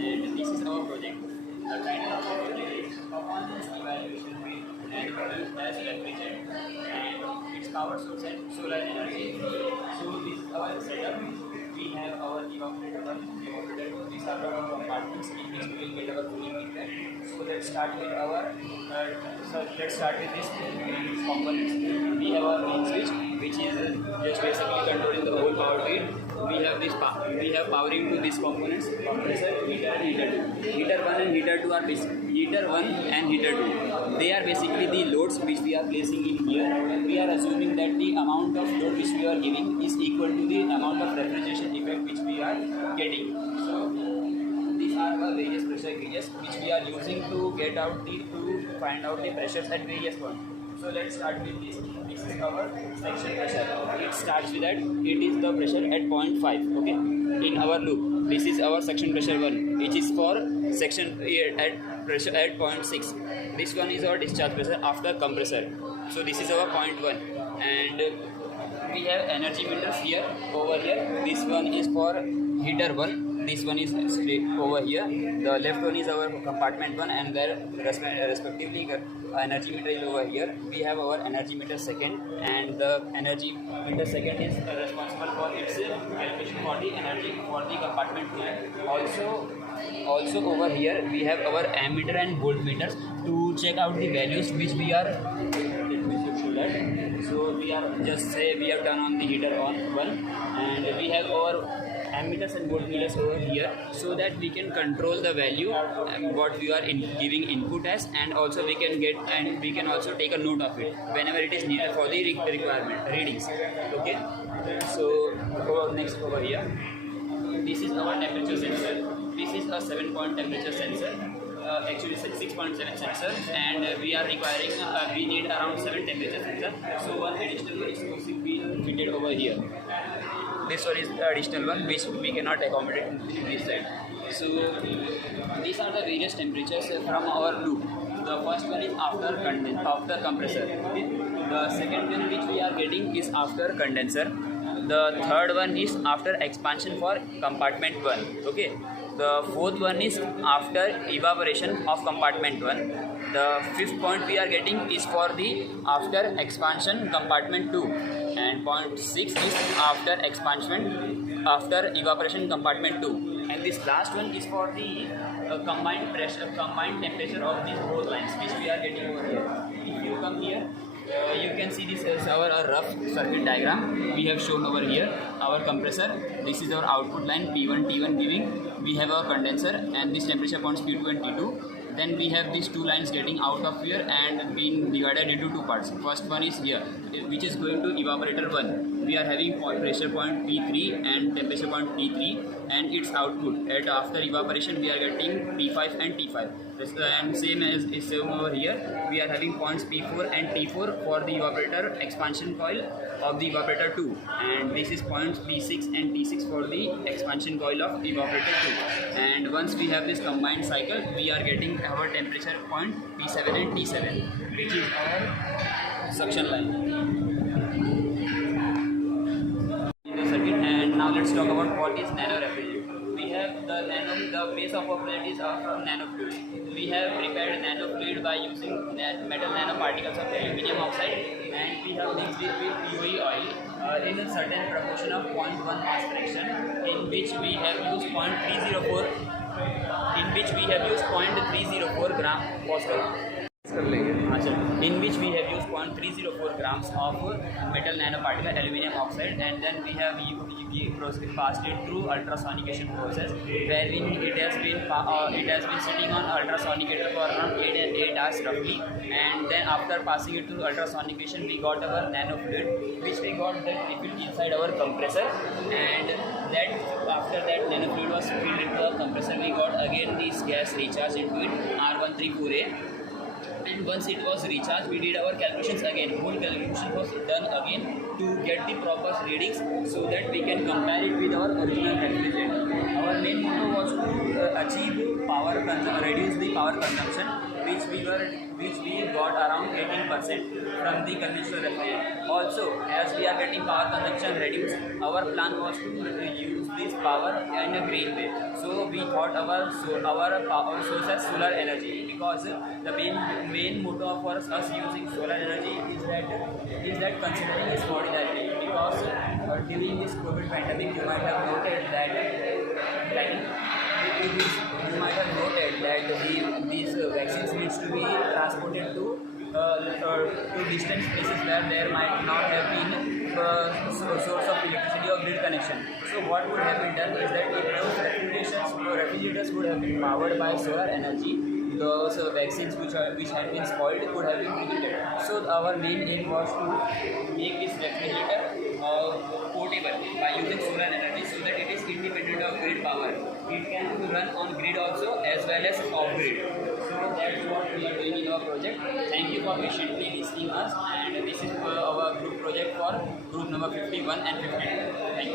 and this is our project. The title of the project is Performance Evaluation and Produced as Temperature, and its power source and solar energy. So this is our setup. We have our evaporator 1, evaporator 2. These are our compartments in which we will get our cooling meter. So let's start with this components. We have our main switch, which is just basically controlling the whole power grid. We have powering to these components: compressor, heater, and heater 2. Heater 1 and heater 2 are heater 1 and heater 2. They are basically the loads which we are placing in here. We are assuming that the amount of load which we are giving is equal to the amount of refrigeration effect which we are getting. So these are the various pressure gauges which we are using to find out the pressures at various points. So let's start with this. This is our section pressure. It starts with that. It is the pressure at 0.5. Okay. In our loop, this is our section pressure 1, which is for section at pressure at 0.6. This one is our discharge pressure after compressor. So this is our 0.1, and we have energy meters here over here. This one is for heater 1. This one is straight over here. The left one is our compartment 1, and their respectively energy meter is over here. We have our energy meter second, and the energy meter second is responsible for its calculation for the energy for the compartment 2. Also over here we have our ammeter and voltmeters to check out the values which we are. Let me show that. So we are just say we have turned on the heater on 1, and we have our ammeters and voltmeters over here, so that we can control the value what we are giving input as, and also we can also take a note of it whenever it is needed for the requirement readings. Okay, so next over here, this is our temperature sensor. This is a 7-point temperature sensor. Actually 6.7 sensor, and we are requiring we need around 7 temperature sensor. So one additional one is being fitted over here. This one is the additional one which we cannot accommodate in this side. So these are the various temperatures from our loop. The first one is after compressor. The second one which we are getting is after condenser. The third one is after expansion for compartment 1. Okay. The fourth one is after evaporation of compartment 1. The fifth point we are getting is for the after expansion compartment 2, and point 6 is after after evaporation compartment 2, and this last one is for the combined temperature of these both lines which we are getting over here. If you come here, you can see this is our rough circuit diagram we have shown over here. Our compressor, this is our output line P1 T1 giving. We have our condenser, and this temperature points P2 and T2. Then we have these two lines getting out of here and being divided into two parts. First one is here, which is going to evaporator 1. We are having pressure point P3 and temperature point T3, and its output at after evaporation we are getting P5 and T5. And same as is same over here, we are having points P4 and T4 for the evaporator expansion coil of the evaporator 2, and this is points P6 and T6 for the expansion coil of evaporator 2. And once we have this combined cycle, we are getting our temperature point P7 and T7, which is our suction line in the circuit. And now let's talk about what is nano refrigerant. We have the base of our project is from nanofluid. We have prepared nanofluid by using metal nanoparticles of aluminum oxide, and we have mixed it with POE oil in a certain proportion of 0.1 mass fraction, in which we have used 0.304 gram Pascal. In which we have used 0.304 grams of metal nanoparticle aluminum oxide, and then we have passed it through ultrasonication process, wherein it has been sitting on ultrasonicator for around 8 hours roughly, and then after passing it through ultrasonication we got our nanofluid, which we got that filled inside our compressor, and that after that nanofluid was filled into the compressor, we got again this gas recharged into it, R134A. And once it was recharged, we did our calculations again. Whole calculation was done again to get the proper readings, so that we can compare it with our original refrigerant. Our main motto was to reduce the power consumption, which we were which we got around 18% from the conventional refrigerator. Also, as we are getting power consumption reduced, our plan was to use this power in a green way. So we thought our power source as solar energy, because the main motto of us using solar energy is that considering this modularity, because during this COVID pandemic you might have noted that these vaccines needs to be transported to distant places where there might not have been source of electricity or grid connection. So what would have been done is that if those refrigerators would have been powered by solar energy, those vaccines which had been spoiled could have been prevented. So our main aim was to make this refrigerator portable by using solar energy, so that it is independent of grid power. It can run on grid also as well as off grid. So that's what we are doing in our project. Thank you for patiently listening us, and this is our group project for group number 51 and 52. Thank you.